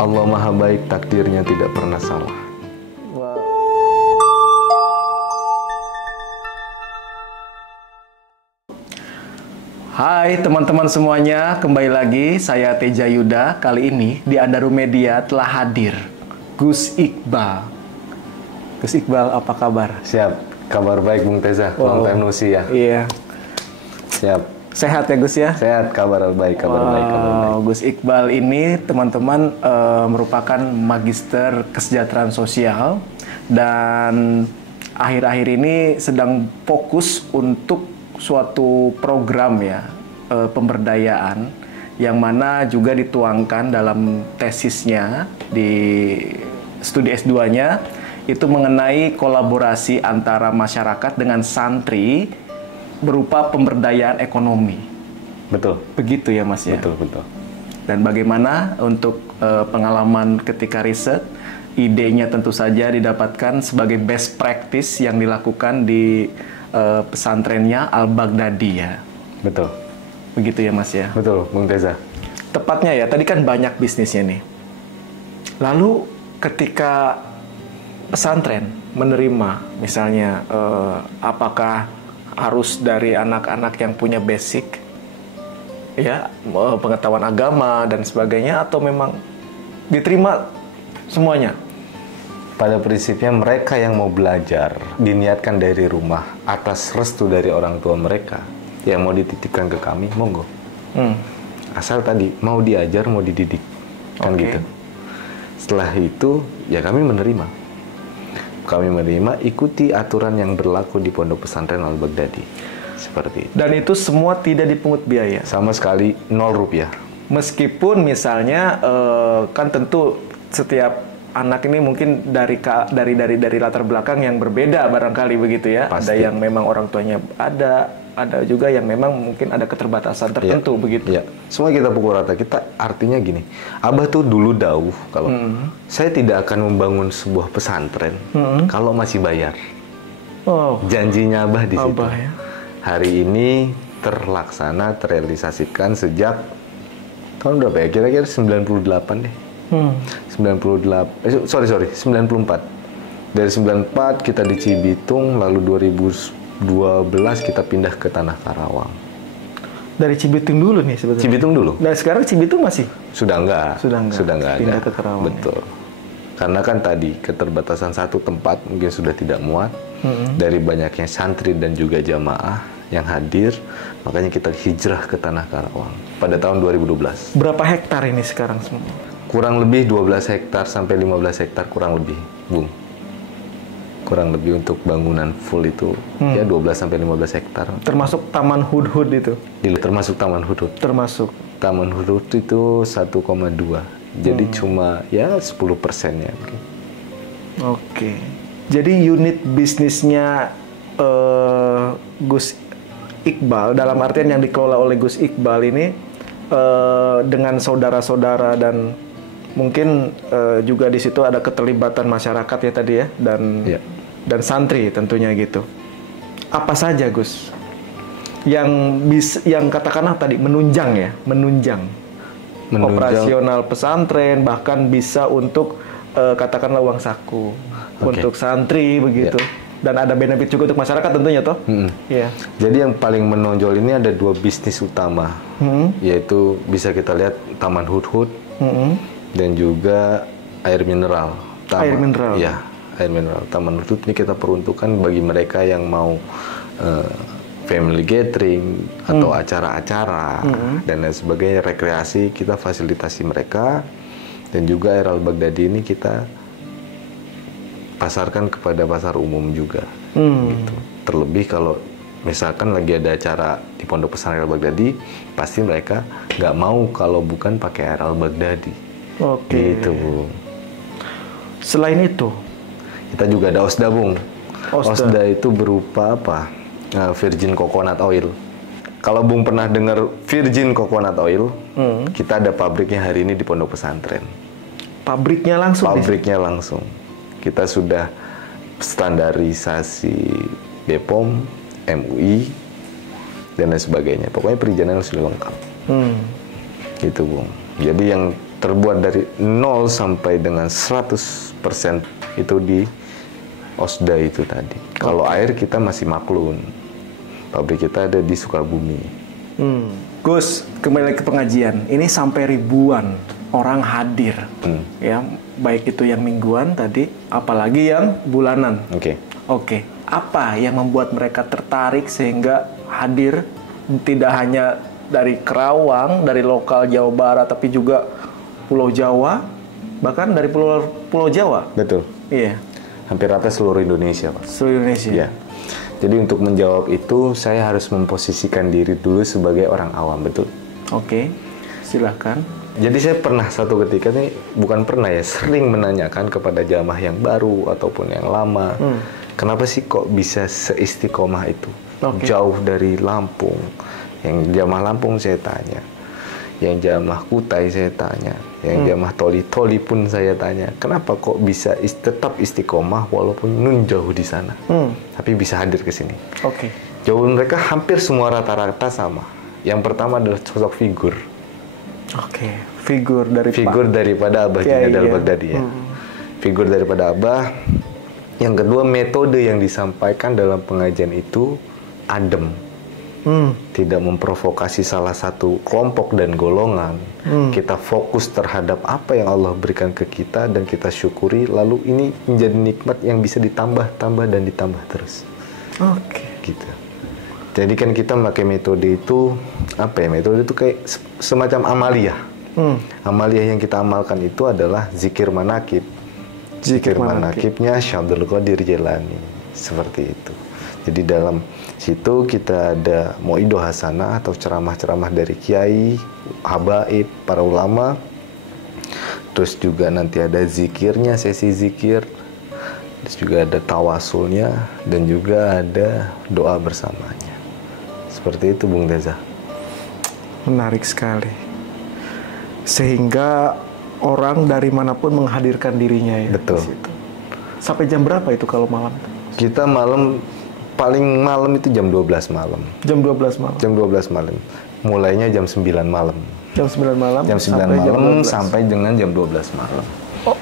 Allah Maha Baik, takdirnya tidak pernah salah. Hai teman-teman semuanya, kembali lagi saya Teja Yuda. Kali ini di Andaru Media telah hadir Gus Iqbal. Gus Iqbal, apa kabar? Siap, kabar baik Bung Teza, long time no see ya. Iya. Siap. Sehat ya Gus ya? Sehat, kabar baik, kabar baik, kabar baik. Gus Iqbal ini teman-teman merupakan magister kesejahteraan sosial dan akhir-akhir ini sedang fokus untuk suatu program ya, pemberdayaan yang mana juga dituangkan dalam tesisnya di studi S2-nya itu mengenai kolaborasi antara masyarakat dengan santri berupa pemberdayaan ekonomi. Betul. Begitu ya Mas ya? Betul, betul. Dan bagaimana untuk pengalaman ketika riset, idenya tentu saja didapatkan sebagai best practice yang dilakukan di pesantrennya Al-Baghdadi ya. Betul. Begitu ya Mas ya? Betul, Bung Teza. Tepatnya ya, tadi kan banyak bisnisnya nih. Lalu ketika pesantren menerima misalnya apakah harus dari anak-anak yang punya basic ya, pengetahuan agama dan sebagainya, atau memang diterima semuanya? Pada prinsipnya mereka yang mau belajar diniatkan dari rumah atas restu dari orang tua mereka yang mau dititipkan ke kami, monggo. Asal tadi mau diajar, mau dididik, kan gitu. Setelah itu ya kami menerima. Kami menerima, ikuti aturan yang berlaku di Pondok Pesantren Al-Baghdadi. Seperti itu. Dan itu semua tidak dipungut biaya? Sama sekali 0 rupiah. Meskipun misalnya kan tentu setiap anak ini mungkin dari latar belakang yang berbeda barangkali begitu ya. Pasti. Ada yang memang orang tuanya ada juga yang memang mungkin ada keterbatasan tertentu begitu. Iya. Semua kita pukul rata. Kita artinya gini, Abah tuh dulu dauh kalau saya tidak akan membangun sebuah pesantren kalau masih bayar. Oh. Janjinya Abah di situ. Abah ya. Hari ini terlaksana, terrealisasikan sejak tahun berapa ya? Kira-kira 98 deh. 94. Dari 94 kita di Cibitung, lalu 2012 kita pindah ke Tanah Karawang. Dari Cibitung dulu nih sebetulnya. Cibitung dulu. Nah sekarang Cibitung masih? Sudah enggak. Sudah enggak pindah ada. Ke Karawang. Betul. Ya. Karena kan tadi keterbatasan satu tempat mungkin sudah tidak muat. Dari banyaknya santri dan juga jamaah yang hadir, makanya kita hijrah ke Tanah Karawang pada tahun 2012. Berapa hektar ini sekarang semua? Kurang lebih 12 hektar sampai 15 hektar kurang lebih, Bung. Kurang lebih untuk bangunan full itu ya 12 sampai 15 hektar. Termasuk Taman Hudhud itu? Termasuk Taman Hudhud. Termasuk. Taman Hudhud itu 1,2. Jadi cuma ya 10%-nya. Oke. Jadi unit bisnisnya Gus Iqbal, dalam artian yang dikelola oleh Gus Iqbal ini dengan saudara-saudara dan mungkin juga di situ ada keterlibatan masyarakat ya tadi ya, dan santri tentunya gitu. Apa saja Gus yang katakanlah tadi menunjang operasional pesantren, bahkan bisa untuk katakanlah uang saku untuk santri begitu. Dan ada benefit juga untuk masyarakat tentunya toh. Yeah. Jadi yang paling menonjol ini ada 2 bisnis utama, yaitu bisa kita lihat Taman Hudhud dan juga air mineral. Air mineral. Ya, air mineral. Taman Hudhud ini kita peruntukkan bagi mereka yang mau family gathering atau acara-acara dan lain sebagainya, rekreasi, kita fasilitasi mereka. Dan juga air Al-Baghdadi ini kita pasarkan kepada pasar umum juga. Gitu. Terlebih kalau misalkan lagi ada acara di Pondok Pesantren Al-Baghdadi, pasti mereka nggak mau kalau bukan pakai air Al-Baghdadi. Gitu, Bung. Selain itu, kita juga ada OSDA, Bung. OSDA itu berupa apa? Virgin coconut oil. Kalau Bung pernah dengar virgin coconut oil, kita ada pabriknya hari ini di Pondok Pesantren. Pabriknya langsung? Pabriknya langsung. Kita sudah standarisasi BPOM, MUI, dan lain sebagainya. Pokoknya perizinan sudah lengkap. Gitu, Bung. Jadi yang terbuat dari 0 sampai dengan 100% itu di Osda itu tadi. Kalau air kita masih maklun. Pabrik kita ada di Sukabumi. Gus, kembali ke pengajian. Ini sampai ribuan orang hadir. Ya, baik itu yang mingguan tadi, apalagi yang bulanan. Oke. Apa yang membuat mereka tertarik sehingga hadir tidak hanya dari Kerawang, dari lokal Jawa Barat, tapi juga Pulau Jawa, bahkan dari Pulau Jawa? Betul. Iya. Hampir rata seluruh Indonesia, Pak. Seluruh Indonesia? Ya. Jadi untuk menjawab itu, saya harus memposisikan diri dulu sebagai orang awam, betul? Oke, silahkan. Jadi saya pernah satu ketika nih, bukan pernah ya, sering menanyakan kepada jamaah yang baru ataupun yang lama, kenapa sih kok bisa seistiqomah itu? Jauh dari Lampung. Yang jamaah Lampung saya tanya, yang jamaah Kutai saya tanya, yang jamaah Toli pun saya tanya, kenapa kok bisa tetap istiqomah walaupun nun jauh di sana, tapi bisa hadir ke sini? Jawaban mereka hampir semua rata-rata sama. Yang pertama adalah sosok figur. Figur daripada Abah Junaid al-Baghdadi ya. Figur daripada Abah. Yang kedua, metode yang disampaikan dalam pengajian itu adem. Tidak memprovokasi salah satu kelompok dan golongan. Kita fokus terhadap apa yang Allah berikan ke kita dan kita syukuri, lalu ini menjadi nikmat yang bisa ditambah dan ditambah terus. Gitu. Jadi kan kita pakai metode itu, apa ya, metode itu kayak semacam amaliyah. Amaliyah yang kita amalkan itu adalah zikir manakib. Zikir manakibnya Syekh Abdul Qadir Jailani. Seperti itu. Jadi dalam situ kita ada Mauidhah Hasanah atau ceramah-ceramah dari kiai, habaib, para ulama. Terus juga nanti ada zikirnya, sesi zikir. Terus juga ada tawasulnya dan juga ada doa bersamanya. Seperti itu Bung Teza. Menarik sekali. Sehingga orang dari manapun menghadirkan dirinya ya. Betul. Sampai jam berapa itu kalau malam? Kita paling malam itu jam 12 malam. Jam 12 malam? Jam 12 malam. Mulainya jam 9 malam. Jam 9 malam? Jam 9 malam sampai dengan jam 12 malam.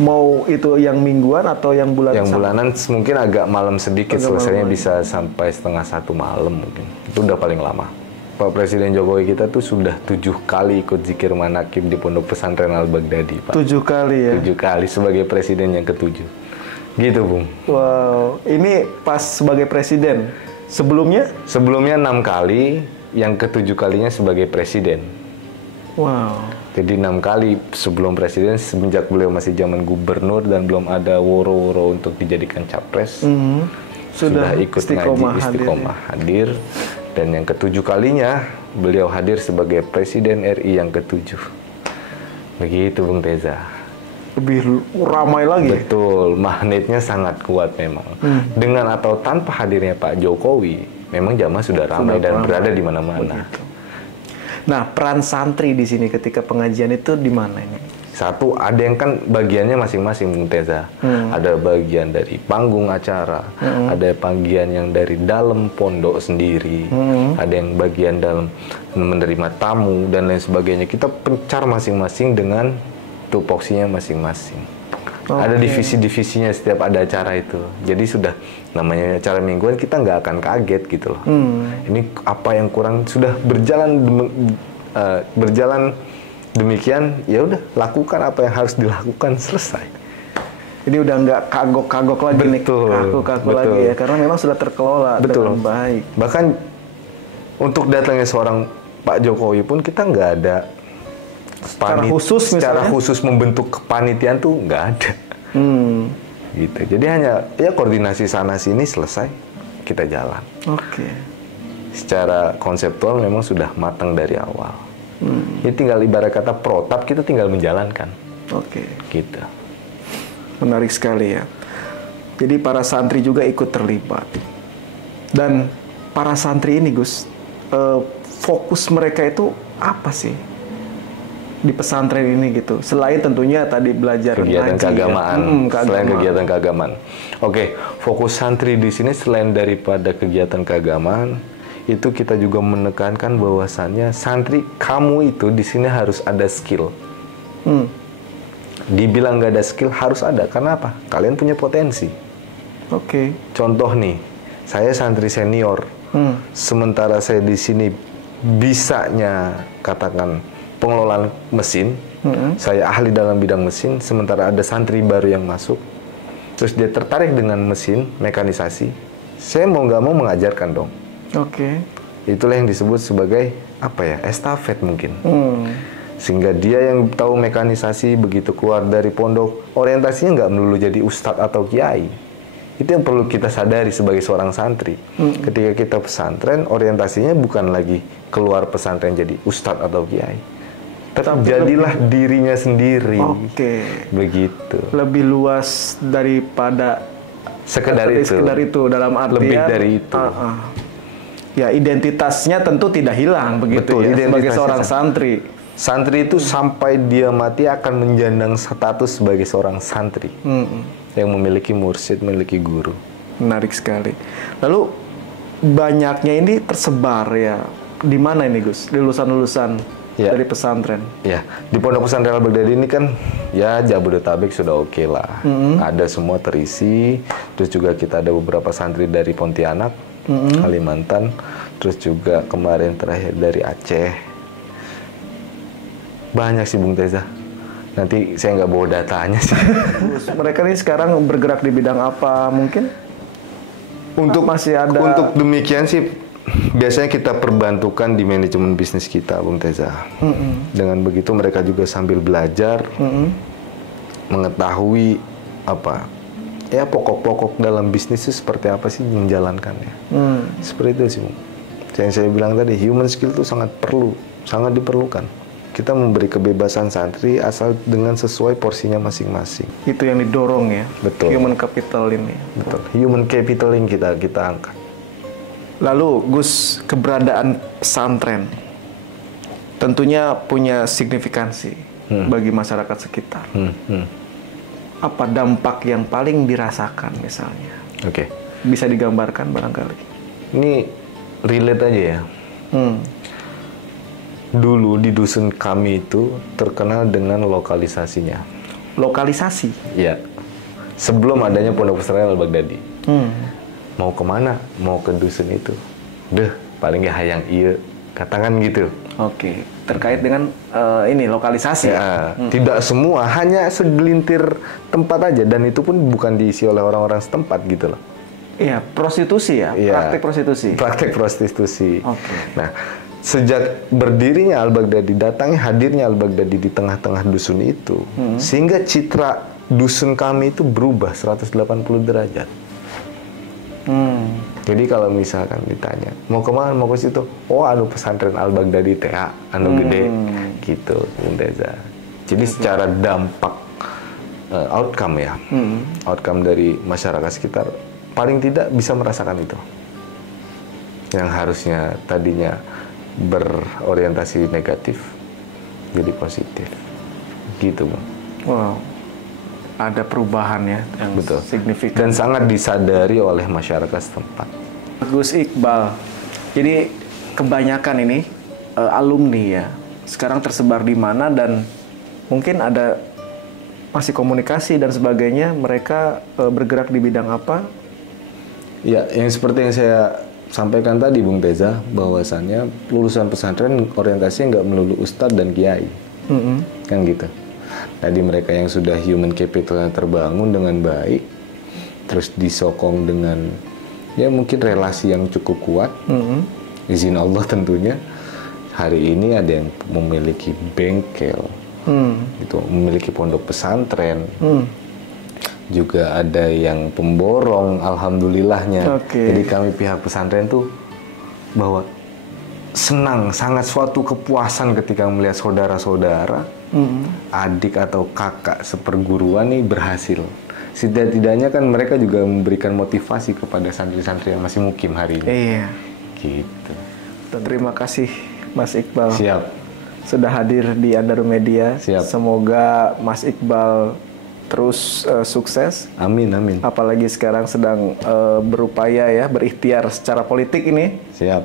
Mau itu yang mingguan atau yang bulanan? Yang bulanan mungkin agak malam sedikit, selesainya bisa sampai setengah 1 malam mungkin. Itu udah paling lama. Pak Presiden Jokowi kita tuh sudah 7 kali ikut zikir manakib di Pondok Pesantren Al-Baghdadi, Pak. 7 kali ya? 7 kali sebagai presiden yang ke-7. Gitu, Bung. Wow, ini pas sebagai presiden. Sebelumnya? Sebelumnya 6 kali, yang ke-7 kalinya sebagai presiden. Wow. Jadi 6 kali sebelum presiden, semenjak beliau masih zaman gubernur dan belum ada woro-woro untuk dijadikan capres, sudah ikut ngaji istiqomah hadir. Dan yang ke-7 kalinya, beliau hadir sebagai Presiden RI yang ke-7. Begitu Bung Teza. Lebih ramai lagi. Betul, magnetnya sangat kuat memang. Dengan atau tanpa hadirnya Pak Jokowi, memang jamaah sudah ramai dan berada di mana-mana. Nah, peran santri di sini ketika pengajian itu di mana ini? Satu, ada yang kan bagiannya masing-masing Bung Teza. Ada bagian dari panggung acara, ada bagian yang dari dalam pondok sendiri, ada yang bagian dalam menerima tamu dan lain sebagainya. Kita pencar masing-masing dengan tupoksinya masing-masing. Ada divisi-divisinya setiap ada acara itu. Jadi sudah namanya acara mingguan, kita nggak akan kaget gitu loh. Ini apa yang kurang, sudah berjalan demikian, ya udah lakukan apa yang harus dilakukan, selesai. Ini udah nggak kagok-kagok lagi nih, kaku-kaku lagi ya, karena memang sudah terkelola dengan baik. Bahkan untuk datangnya seorang Pak Jokowi pun kita nggak ada secara khusus membentuk kepanitiaan tuh nggak ada. Gitu. Jadi hanya ya koordinasi sana sini, selesai, kita jalan. Secara konseptual memang sudah matang dari awal. Ini tinggal ibarat kata protap, kita tinggal menjalankan. Gitu. Menarik sekali ya. Jadi para santri juga ikut terlibat. Dan para santri ini Gus, fokus mereka itu apa sih di pesantren ini gitu? Selain tentunya tadi belajar kegiatan ngaji, keagamaan, ya? Selain kegiatan keagamaan. Fokus santri di sini selain daripada kegiatan keagamaan, itu kita juga menekankan bahwasannya santri kamu itu di sini harus ada skill. Dibilang nggak ada skill, harus ada. Karena apa? Kalian punya potensi. Oke. Contoh nih, saya santri senior. Sementara saya di sini bisanya katakan pengelolaan mesin. Saya ahli dalam bidang mesin. Sementara ada santri baru yang masuk. Terus dia tertarik dengan mesin, mekanisasi. Saya mau nggak mau mengajarkan dong. Oke. Itulah yang disebut sebagai apa ya? Estafet mungkin. Sehingga dia yang tahu mekanisasi begitu keluar dari pondok, orientasinya nggak melulu jadi ustadz atau kiai. Itu yang perlu kita sadari sebagai seorang santri. Ketika kita pesantren, orientasinya bukan lagi keluar pesantren jadi ustadz atau kiai. Tetap jadilah dirinya sendiri. Oke. Begitu. Lebih luas daripada Sekedar itu dalam artian lebih dari itu. Ya, identitasnya tentu tidak hilang begitu. Betul, ya, sebagai identitasnya seorang santri. Santri itu sampai dia mati akan menjandang status sebagai seorang santri yang memiliki mursyid, memiliki guru. Menarik sekali. Lalu banyaknya ini tersebar ya di mana ini Gus? Di lulusan-lulusan dari pesantren. Ya, di Pondok Pesantren Al-Baghdadi ini kan ya Jabodetabek sudah oke lah. Ada semua terisi. Terus juga kita ada beberapa santri dari Pontianak, Kalimantan. Terus juga kemarin terakhir dari Aceh. Banyak sih Bung Teza. Nanti saya nggak bawa datanya sih. Mereka nih sekarang bergerak di bidang apa mungkin? Untuk masih ada. Untuk demikian sih biasanya kita perbantukan di manajemen bisnis kita, Bung Teza. Dengan begitu mereka juga sambil belajar, mengetahui apa ya pokok-pokok dalam bisnis itu seperti apa sih menjalankannya. Seperti itu sih, Bung. Yang saya bilang tadi, human skill itu sangat perlu, sangat diperlukan. Kita memberi kebebasan santri asal dengan sesuai porsinya masing-masing. Itu yang didorong ya. Betul. Human capital ini. Betul. Human capital yang kita angkat. Lalu Gus, keberadaan pesantren tentunya punya signifikansi bagi masyarakat sekitar. Apa dampak yang paling dirasakan misalnya? Oke. Bisa digambarkan barangkali. Ini relate aja ya. Dulu di dusun kami itu terkenal dengan lokalisasinya. Lokalisasi? Iya. Sebelum adanya Pondok Pesantren Al-Baghdadi. Mau kemana? Mau ke dusun itu. Deh, paling ya hayang iya. Katakan gitu. Oke. Terkait dengan ini lokalisasi. Ya, tidak semua, hanya segelintir tempat aja. Dan itu pun bukan diisi oleh orang-orang setempat gitu loh. Iya, prostitusi ya? Praktek prostitusi? Praktek prostitusi. Oke. Nah, sejak berdirinya Al-Baghdadi, datangnya hadirnya Al-Baghdadi di tengah-tengah dusun itu, sehingga citra dusun kami itu berubah 180 derajat. Jadi kalau misalkan ditanya, mau kemana, mau ke situ, oh anu pesantren Al-Baghdadi TA, anu gede, gitu, Bung Teza. Jadi secara dampak outcome ya, outcome dari masyarakat sekitar, paling tidak bisa merasakan itu. Yang harusnya tadinya berorientasi negatif jadi positif gitu, Bang. Wow, ada perubahan ya yang betul signifikan dan sangat disadari oleh masyarakat setempat. Gus Iqbal, jadi kebanyakan ini alumni ya sekarang tersebar di mana dan mungkin ada masih komunikasi dan sebagainya, mereka bergerak di bidang apa? Ya, yang seperti yang saya sampaikan tadi, Bung Teza, bahwasannya lulusan pesantren orientasinya nggak melulu ustadz dan kiai, kan gitu. Tadi mereka yang sudah human capitalnya terbangun dengan baik, terus disokong dengan ya mungkin relasi yang cukup kuat, izin Allah tentunya. Hari ini ada yang memiliki bengkel, gitu, memiliki pondok pesantren. Juga ada yang pemborong, alhamdulillahnya. Jadi kami pihak pesantren tuh bahwa senang, sangat suatu kepuasan ketika melihat saudara-saudara, adik atau kakak seperguruan nih berhasil. Setidak-tidaknya kan mereka juga memberikan motivasi kepada santri-santri yang masih mukim hari ini. Iya. Gitu. Dan terima kasih Mas Iqbal. Siap. Sudah hadir di Andaru Media. Siap. Semoga Mas Iqbal terus sukses. Amin, amin. Apalagi sekarang sedang berupaya ya, berikhtiar secara politik ini. Siap.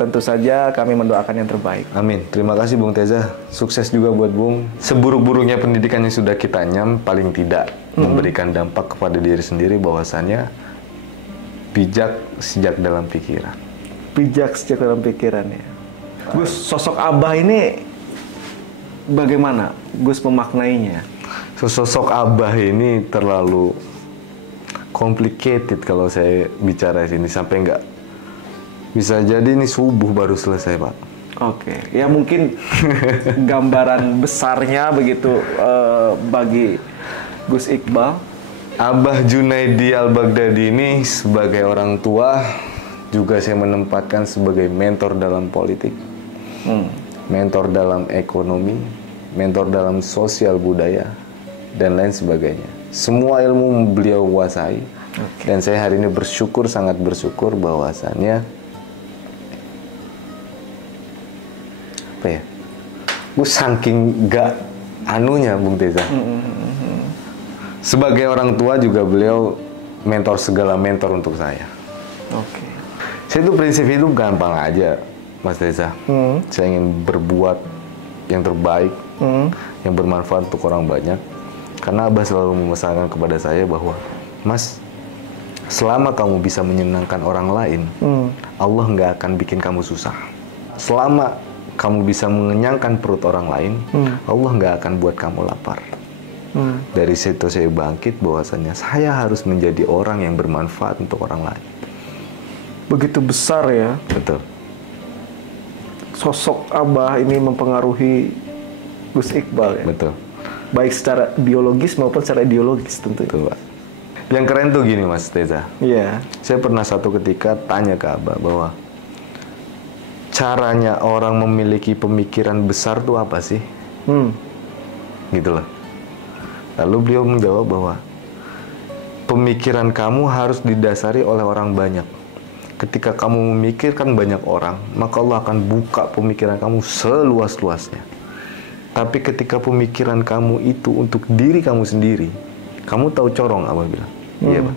tentu saja kami mendoakan yang terbaik. Amin. Terima kasih Bung Teza. Sukses juga buat Bung. Seburuk-buruknya pendidikan yang sudah kita nyam, paling tidak memberikan dampak kepada diri sendiri bahwasannya bijak sejak dalam pikiran. Bijak sejak dalam pikiran ya. Gus, sosok Abah ini bagaimana Gus memaknainya? Sosok Abah ini terlalu complicated kalau saya bicara di sini, sampai nggak bisa jadi ini subuh baru selesai, Pak. Oke, ya mungkin gambaran besarnya begitu bagi Gus Iqbal. Abah Junaidi Al-Baghdadi ini sebagai orang tua juga saya menempatkan sebagai mentor dalam politik, mentor dalam ekonomi, mentor dalam sosial budaya, dan lain sebagainya. Semua ilmu beliau kuasai. Dan saya hari ini bersyukur, sangat bersyukur bahwasannya apa ya? Gue saking gak anunya Bung Teza. Sebagai orang tua juga beliau mentor, segala mentor untuk saya. Oke. Saya itu prinsip hidup gampang aja, Mas Teza. Saya ingin berbuat yang terbaik, yang bermanfaat untuk orang banyak. Karena Abah selalu memesankan kepada saya bahwa, Mas, selama kamu bisa menyenangkan orang lain, Allah nggak akan bikin kamu susah. Selama kamu bisa mengenyangkan perut orang lain, Allah nggak akan buat kamu lapar. Dari situ saya bangkit bahwasanya saya harus menjadi orang yang bermanfaat untuk orang lain. Begitu besar ya. Betul. Sosok Abah ini mempengaruhi Gus Iqbal ya. Betul. Baik secara biologis maupun secara ideologis tentu. Betul, Pak. Yang keren tuh gini Mas Teza. Iya. Saya pernah satu ketika tanya ke Abah bahwa caranya orang memiliki pemikiran besar tuh apa sih? Gitu loh. Lalu beliau menjawab bahwa pemikiran kamu harus didasari oleh orang banyak. Ketika kamu memikirkan banyak orang, maka Allah akan buka pemikiran kamu seluas-luasnya. Tapi ketika pemikiran kamu itu untuk diri kamu sendiri, kamu tahu corong, Abah bilang. Iya, Pak.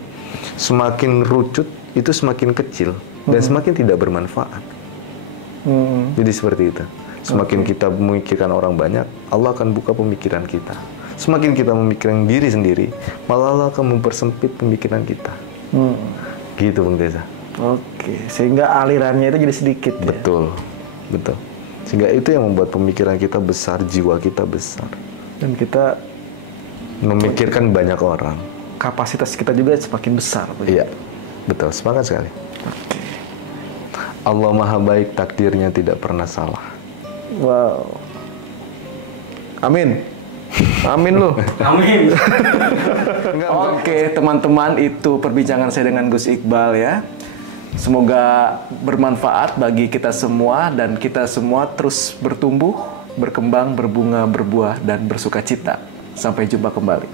Semakin rucut, itu semakin kecil dan semakin tidak bermanfaat. Jadi seperti itu. Semakin kita memikirkan orang banyak, Allah akan buka pemikiran kita. Semakin kita memikirkan diri sendiri, malah Allah akan mempersempit pemikiran kita. Gitu, Bung Teza. Oke, sehingga alirannya itu jadi sedikit. Betul, betul. Sehingga itu yang membuat pemikiran kita besar, jiwa kita besar. Dan kita memikirkan banyak orang. Kapasitas kita juga semakin besar. Iya, betul. Semangat sekali. Allah Maha Baik, takdirnya tidak pernah salah. Wow. Amin. Amin loh. Amin. Oke, teman-teman, itu perbincangan saya dengan Gus Iqbal ya. Semoga bermanfaat bagi kita semua dan kita semua terus bertumbuh, berkembang, berbunga, berbuah, dan bersuka cita. Sampai jumpa kembali.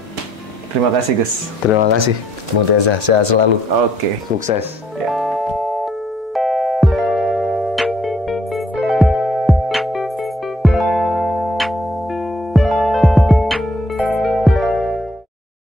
Terima kasih, Gus. Terima kasih, Bung Teza. Sehat selalu. Oke. Sukses.